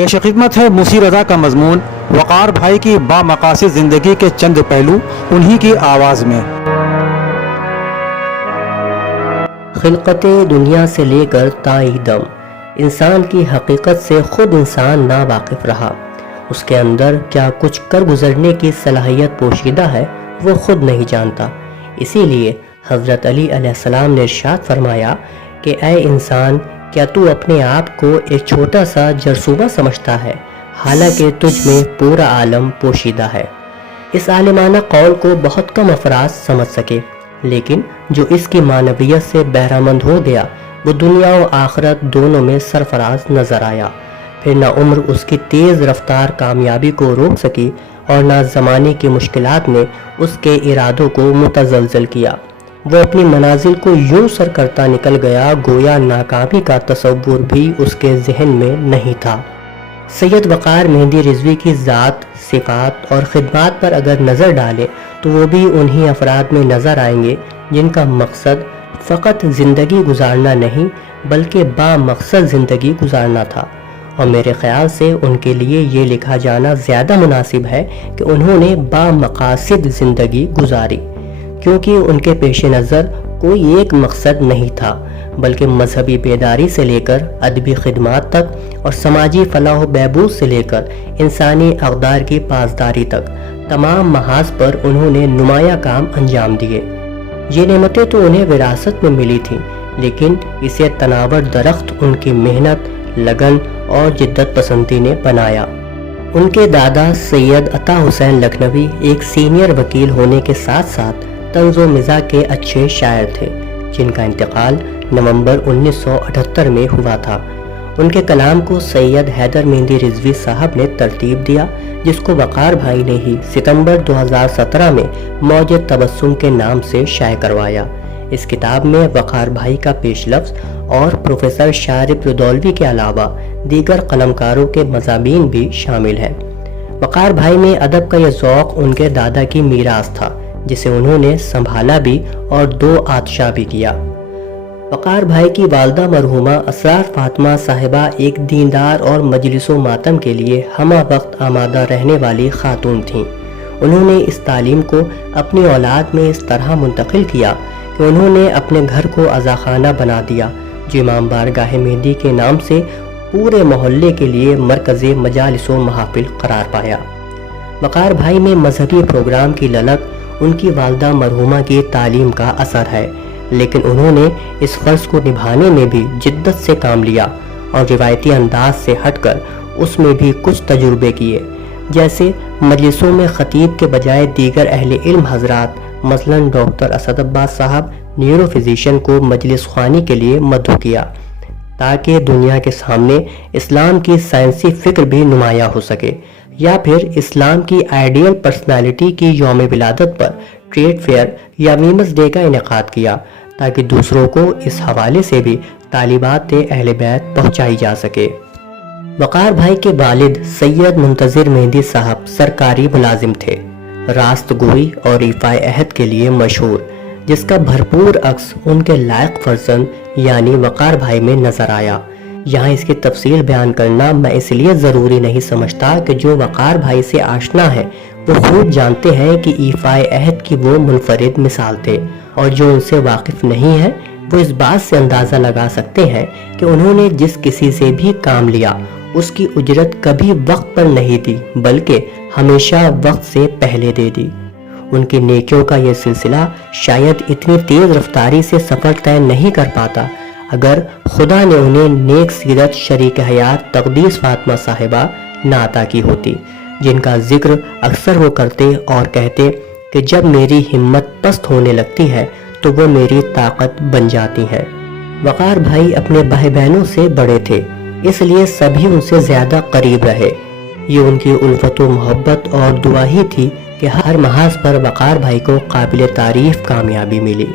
پیش خدمت ہے موسی رضا کا مضمون وقار بھائی کی بامقاصد زندگی کے چند پہلو انہی کی آواز میں۔ خلقت دنیا سے لے کر تائیں دم انسان کی حقیقت سے خود انسان نا واقف رہا۔ اس کے اندر کیا کچھ کر گزرنے کی صلاحیت پوشیدہ ہے وہ خود نہیں جانتا۔ اسی لیے حضرت علی علیہ السلام نے ارشاد فرمایا کہ اے انسان، کیا تو اپنے آپ کو ایک چھوٹا سا جرثومہ سمجھتا ہے، حالانکہ تجھ میں پورا عالم پوشیدہ ہے۔ اس عالمانہ قول کو بہت کم افراد سمجھ سکے، لیکن جو اس کی معنویت سے بہرہ مند ہو گیا وہ دنیا و آخرت دونوں میں سرفراز نظر آیا۔ پھر نہ عمر اس کی تیز رفتار کامیابی کو روک سکی اور نہ زمانے کی مشکلات نے اس کے ارادوں کو متزلزل کیا۔ وہ اپنی منازل کو یوں سر کرتا نکل گیا گویا ناکامی کا تصور بھی اس کے ذہن میں نہیں تھا۔ سید وقار مہندی رضوی کی ذات، صفات اور خدمات پر اگر نظر ڈالیں تو وہ بھی انہی افراد میں نظر آئیں گے جن کا مقصد فقط زندگی گزارنا نہیں بلکہ با مقصد زندگی گزارنا تھا، اور میرے خیال سے ان کے لیے یہ لکھا جانا زیادہ مناسب ہے کہ انہوں نے با مقاصد زندگی گزاری، کیونکہ ان کے پیش نظر کوئی ایک مقصد نہیں تھا بلکہ مذہبی بیداری سے لے کر ادبی خدمات تک اور سماجی فلاح و بہبود سے لے کر انسانی اقدار کی پاسداری تک تمام محاذ پر انہوں نے نمایاں کام انجام دیے۔ یہ نعمتیں تو انہیں وراثت میں ملی تھیں، لیکن اسے تناور درخت ان کی محنت، لگن اور جدت پسندی نے بنایا۔ ان کے دادا سید عطا حسین لکھنوی ایک سینئر وکیل ہونے کے ساتھ ساتھ طنز و مزاح کے اچھے شاعر تھے، جن کا انتقال نومبر 1978 میں ہوا تھا۔ ان کے کلام کو سید حیدر مہندی رضوی صاحب نے ترتیب دیا، جس کو وقار بھائی نے ہی ستمبر 2017 میں موج تبسم کے نام سے شائع کروایا۔ اس کتاب میں وقار بھائی کا پیش لفظ اور پروفیسر شارف رودولوی کے علاوہ دیگر قلمکاروں کے مضامین بھی شامل ہیں۔ وقار بھائی میں ادب کا یہ ذوق ان کے دادا کی میراث تھا، جسے انہوں نے سنبھالا بھی اور دو آتشاں بھی کیا۔ وقار بھائی کی والدہ مرحومہ اسرار فاطمہ صاحبہ ایک دیندار اور مجلس و ماتم کے لیے ہمہ وقت آمادہ رہنے والی خاتون تھیں۔ انہوں نے اس تعلیم کو اپنی اولاد میں اس طرح منتقل کیا کہ انہوں نے اپنے گھر کو عزاخانہ بنا دیا، جو امام بارگاہ مہندی کے نام سے پورے محلے کے لیے مرکز مجالس و محافل قرار پایا۔ وقار بھائی میں مذہبی پروگرام کی للک ان کی والدہ مرحومہ کی تعلیم کا اثر ہے، لیکن انہوں نے اس فرض کو نبھانے میں بھی جدت سے کام لیا اور روایتی انداز سے ہٹ کر اس میں بھی کچھ تجربے کیے، جیسے مجلسوں میں خطیب کے بجائے دیگر اہل علم حضرات، مثلاً ڈاکٹر اسد عباس صاحب نیورو فزیشین کو مجلس خوانی کے لیے مدعو کیا، تاکہ دنیا کے سامنے اسلام کی سائنسی فکر بھی نمایاں ہو سکے، یا پھر اسلام کی آئیڈیل پرسنالٹی کی یوم ولادت پر ٹریڈ فیئر یا ویمنس ڈے کا انعقاد کیا، تاکہ دوسروں کو اس حوالے سے بھی طالبات اہل بیت پہنچائی جا سکے۔ وقار بھائی کے والد سید منتظر مہندی صاحب سرکاری ملازم تھے، راست گوئی اور ایفائے عہد کے لیے مشہور، جس کا بھرپور عکس ان کے لائق فرزند یعنی وقار بھائی میں نظر آیا۔ یہاں اس کی تفصیل بیان کرنا میں اس لیے ضروری نہیں سمجھتا کہ جو وقار بھائی سے آشنا ہے وہ خوب جانتے ہیں کہ ایفائے عہد کی وہ منفرد مثال تھے، اور جو ان سے واقف نہیں ہے وہ اس بات سے اندازہ لگا سکتے ہیں کہ انہوں نے جس کسی سے بھی کام لیا اس کی اجرت کبھی وقت پر نہیں دی بلکہ ہمیشہ وقت سے پہلے دے دی۔ ان کی نیکیوں کا یہ سلسلہ شاید اتنی تیز رفتاری سے سفر طے نہیں کر پاتا اگر خدا نے انہیں نیک سیرت شریک حیات تقدیس فاطمہ صاحبہ نہ عطا کی ہوتی، جن کا ذکر اکثر وہ کرتے اور کہتے کہ جب میری ہمت پست ہونے لگتی ہے تو وہ میری طاقت بن جاتی ہیں۔ وقار بھائی اپنے بھائی بہنوں سے بڑے تھے، اس لیے سبھی ان سے زیادہ قریب رہے۔ یہ ان کی الفت و محبت اور دعا ہی تھی کہ ہر محاذ پر وقار بھائی کو قابل تعریف کامیابی ملی۔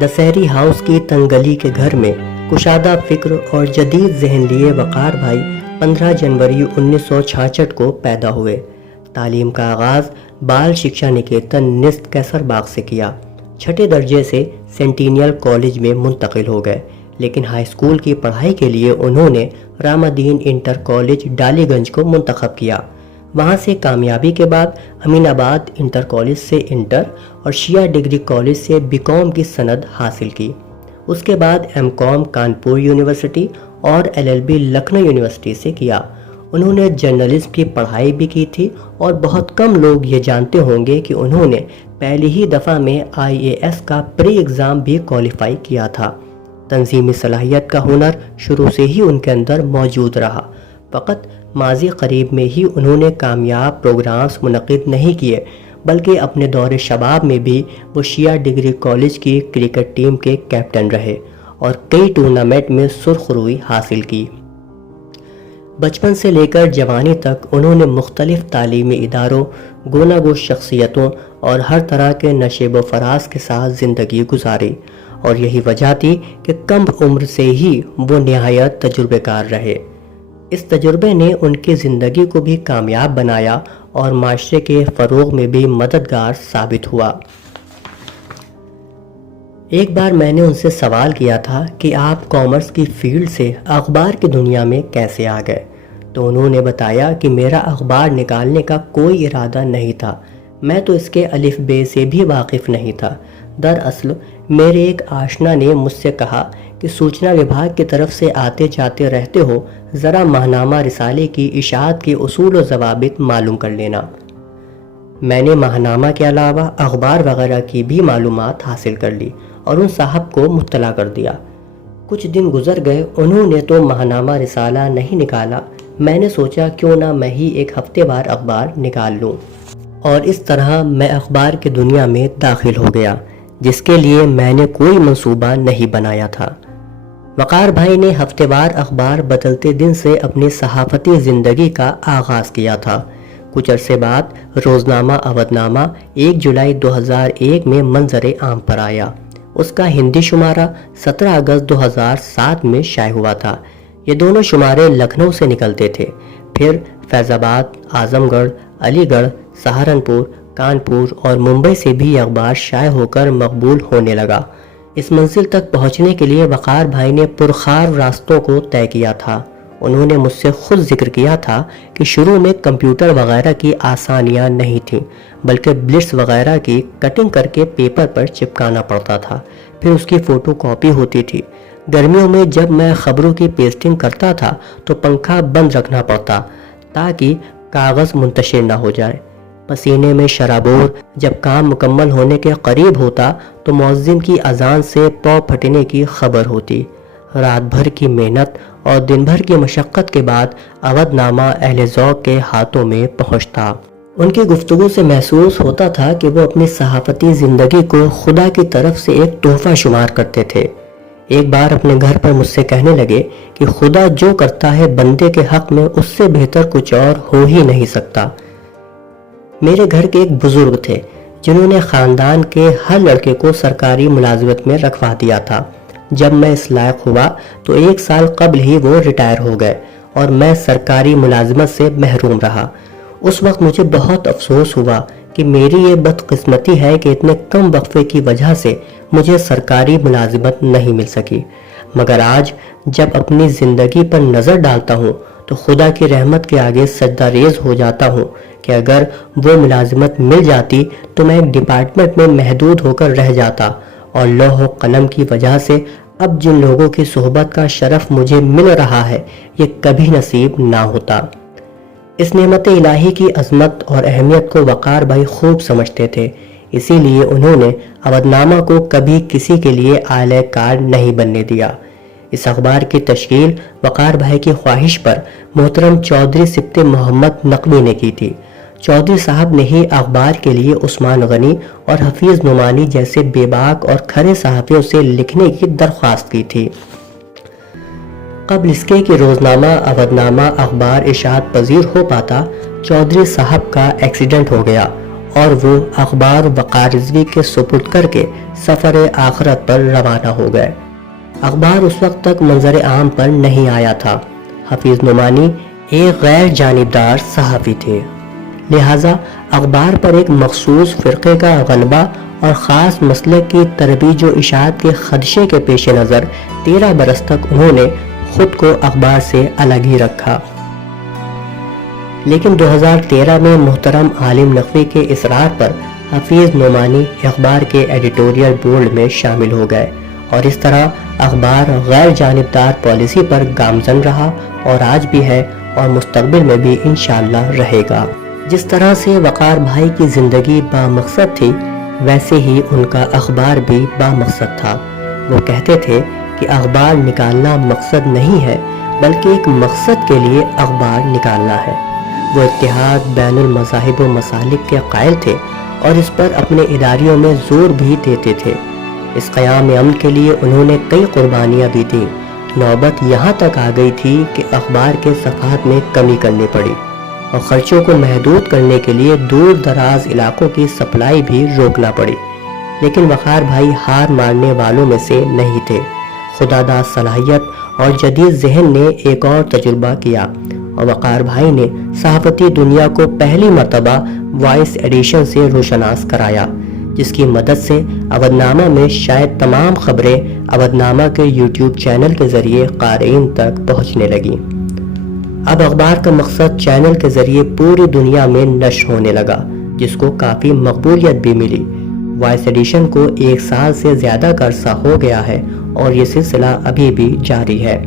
دسہری ہاؤس کی تنگلی کے گھر میں کشادہ فکر اور جدید ذہن لیے وقار بھائی 15 جنوری 1966 کو پیدا ہوئے۔ تعلیم کا آغاز بال شکشا نکیتن نست کیسر باغ سے کیا، چھٹے درجے سے سینٹینیل کالج میں منتقل ہو گئے، لیکن ہائی اسکول کی پڑھائی کے لیے انہوں نے رام الدین انٹر کالج ڈالی گنج کو منتخب کیا۔ وہاں سے کامیابی کے بعد امین آباد انٹر کالج سے انٹر اور شیعہ ڈگری کالج سے بی کام کی سند حاصل کی۔ اس کے بعد ایم کام کانپور یونیورسٹی اور L L B Lucknow university سے کیا۔ انہوں نے جرنلزم کی پڑھائی بھی کی تھی اور بہت کم لوگ یہ جانتے ہوں گے کہ انہوں نے پہلی ہی دفعہ میں IAS کا پری ایگزام بھی کوالیفائی کیا تھا۔ تنظیمی صلاحیت کا ہنر شروع سے ہی ان کے اندر موجود رہا، فقط ماضی قریب میں ہی انہوں نے کامیاب پروگرامز منعقد نہیں کیے، بلکہ اپنے دور شباب میں بھی وہ شیعہ ڈگری کالج کی کرکٹ ٹیم کے کیپٹن رہے اور کئی ٹورنامنٹ میں سرخ روئی حاصل کی۔ بچپن سے لے کر جوانی تک انہوں نے مختلف تعلیمی اداروں، گوناگو شخصیتوں اور ہر طرح کے نشیب و فراز کے ساتھ زندگی گزاری، اور یہی وجہ تھی کہ کم عمر سے ہی وہ نہایت تجربے کار رہے۔ اس تجربے نے ان کی زندگی کو بھی کامیاب بنایا اور معاشرے کے فروغ میں بھی مددگار ثابت ہوا۔ ایک بار میں نے ان سے سوال کیا تھا کہ آپ کامرس کی فیلڈ سے اخبار کی دنیا میں کیسے آ گئے، تو انہوں نے بتایا کہ میرا اخبار نکالنے کا کوئی ارادہ نہیں تھا، میں تو اس کے الف بے سے بھی واقف نہیں تھا۔ دراصل میرے ایک آشنا نے مجھ سے کہا کہ سوچنا وبھاگ کی طرف سے آتے جاتے رہتے ہو، ذرا ماہنامہ رسالے کی اشاعت کے اصول و ضوابط معلوم کر لینا۔ میں نے ماہنامہ کے علاوہ اخبار وغیرہ کی بھی معلومات حاصل کر لی اور ان صاحب کو مطلع کر دیا۔ کچھ دن گزر گئے، انہوں نے تو ماہنامہ رسالہ نہیں نکالا، میں نے سوچا کیوں نہ میں ہی ایک ہفتے وار اخبار نکال لوں، اور اس طرح میں اخبار کی دنیا میں داخل ہو گیا، جس کے لیے میں نے کوئی منصوبہ نہیں بنایا تھا۔ وقار بھائی نے ہفتے وار اخبار بدلتے دن سے اپنی صحافتی زندگی کا آغاز کیا تھا۔ کچھ عرصے بعد روزنامہ اودھ نامہ 1 جولائی 2001 میں منظر عام پر آیا۔ اس کا ہندی شمارہ 17 اگست 2007 میں شائع ہوا تھا۔ یہ دونوں شمارے لکھنؤ سے نکلتے تھے، پھر فیض آباد، اعظم گڑھ، علی گڑھ، سہارنپور، کانپور اور ممبئی سے بھی اخبار شائع ہو کر مقبول ہونے لگا۔ اس منزل تک پہنچنے کے لیے وقار بھائی نے پرخار راستوں کو طے کیا تھا۔ انہوں نے مجھ سے خود ذکر کیا تھا کہ شروع میں کمپیوٹر وغیرہ کی آسانیاں نہیں تھیں، بلکہ بلٹس وغیرہ کی کٹنگ کر کے پیپر پر چپکانا پڑتا تھا، پھر اس کی فوٹو کاپی ہوتی تھی۔ گرمیوں میں جب میں خبروں کی پیسٹنگ کرتا تھا تو پنکھا بند رکھنا پڑتا تاکہ کاغذ منتشر نہ ہو جائے۔ پسینے میں شرابور، جب کام مکمل ہونے کے قریب ہوتا تو مؤذن کی اذان سے پاؤں پھٹنے کی خبر ہوتی۔ رات بھر کی محنت اور دن بھر کی مشقت کے بعد اودھ نامہ اہل ذوق کے ہاتھوں میں پہنچتا۔ ان کی گفتگو سے محسوس ہوتا تھا کہ وہ اپنی صحافتی زندگی کو خدا کی طرف سے ایک تحفہ شمار کرتے تھے۔ ایک بار اپنے گھر پر مجھ سے کہنے لگے کہ خدا جو کرتا ہے بندے کے حق میں اس سے بہتر کچھ اور ہو ہی نہیں سکتا۔ میرے گھر کے ایک بزرگ تھے جنہوں نے خاندان کے ہر لڑکے کو سرکاری ملازمت میں رکھوا دیا تھا۔ جب میں اس لائق ہوا تو 1 سال قبل ہی وہ ریٹائر ہو گئے اور میں سرکاری ملازمت سے محروم رہا۔ اس وقت مجھے بہت افسوس ہوا کہ میری یہ بدقسمتی ہے کہ اتنے کم وقفے کی وجہ سے مجھے سرکاری ملازمت نہیں مل سکی، مگر آج جب اپنی زندگی پر نظر ڈالتا ہوں تو خدا کی رحمت کے آگے سجدہ ریز ہو جاتا ہوں کہ اگر وہ ملازمت مل جاتی تو میں ایک ڈپارٹمنٹ میں محدود ہو کر رہ جاتا، اور لوح و قلم کی وجہ سے اب جن لوگوں کی صحبت کا شرف مجھے مل رہا ہے یہ کبھی نصیب نہ ہوتا۔ اس نعمت الہی کی عظمت اور اہمیت کو وقار بھائی خوب سمجھتے تھے، اسی لیے انہوں نے اودھ نامہ کو کبھی کسی کے لیے اعلی کار نہیں بننے دیا۔ اس اخبار کی تشکیل وقار بھائی کی خواہش پر محترم چودھری سبط محمد نقوی نے کی تھی۔ چودھری صاحب نے ہی اخبار کے لیے عثمان غنی اور حفیظ نعمانی جیسے بے باک اور کھڑے صحافیوں سے لکھنے کی درخواست کی تھی۔ قبل اس کے کہ روزنامہ اودھ نامہ اخبار اشاعت پذیر ہو پاتا، چودھری صاحب کا ایکسیڈنٹ ہو گیا اور وہ اخبار وقار رضوی کے سپرد کر کے سفر آخرت پر روانہ ہو گئے۔ اخبار اس وقت تک منظر عام پر نہیں آیا تھا۔ حفیظ نعمانی ایک غیر جانبدار صحافی تھے، لہٰذا اخبار پر ایک مخصوص فرقے کا غلبہ اور خاص مسلک کی ترویج و اشاعت کے خدشے کے پیش نظر 13 برس تک انہوں نے خود کو اخبار سے الگ ہی رکھا، لیکن 2013 میں محترم عالم نقوی کے اصرار پر حفیظ نعمانی اخبار کے ایڈیٹوریل بورڈ میں شامل ہو گئے، اور اس طرح اخبار غیر جانبدار پالیسی پر گامزن رہا اور آج بھی ہے اور مستقبل میں بھی انشاءاللہ رہے گا۔ جس طرح سے وقار بھائی کی زندگی بامقصد تھی، ویسے ہی ان کا اخبار بھی بامقصد تھا۔ وہ کہتے تھے کہ اخبار نکالنا مقصد نہیں ہے، بلکہ ایک مقصد کے لیے اخبار نکالنا ہے۔ وہ اتحاد بین المذاہب و مسالک کے قائل تھے اور اس پر اپنے اداریوں میں زور بھی دیتے تھے۔ اس قیام امن کے لیے انہوں نے کئی قربانیاں بھی دیں۔ نوبت یہاں تک آ گئی تھی کہ اخبار کے صفحات میں کمی کرنی پڑی اور خرچوں کو محدود کرنے کے لیے دور دراز علاقوں کی سپلائی بھی روکنا پڑی، لیکن وقار بھائی ہار مارنے والوں میں سے نہیں تھے۔ خداداد صلاحیت اور جدید ذہن نے ایک اور تجربہ کیا اور وقار بھائی نے صحافتی دنیا کو پہلی مرتبہ وائس ایڈیشن سے روشناس کرایا، جس کی مدد سے اودھ نامہ میں شاید تمام خبریں اودھ نامہ کے یوٹیوب چینل کے ذریعے قارئین تک پہنچنے لگیں۔ اب اخبار کا مقصد چینل کے ذریعے پوری دنیا میں نشر ہونے لگا، جس کو کافی مقبولیت بھی ملی۔ وائس ایڈیشن کو 1 سال سے زیادہ کا عرصہ ہو گیا ہے اور یہ سلسلہ ابھی بھی جاری ہے۔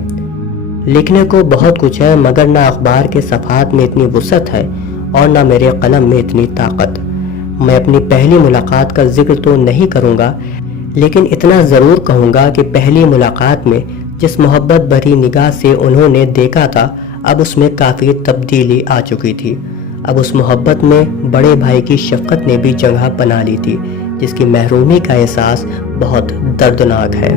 لکھنے کو بہت کچھ ہے، مگر نہ اخبار کے صفحات میں اتنی وسعت ہے اور نہ میرے قلم میں اتنی طاقت۔ میں اپنی پہلی ملاقات کا ذکر تو نہیں کروں گا، لیکن اتنا ضرور کہوں گا کہ پہلی ملاقات میں جس محبت بھری نگاہ سے انہوں نے دیکھا تھا، اب اس میں کافی تبدیلی آ چکی تھی۔ اب اس محبت میں بڑے بھائی کی شفقت نے بھی جگہ بنا لی تھی، جس کی محرومی کا احساس بہت دردناک ہے۔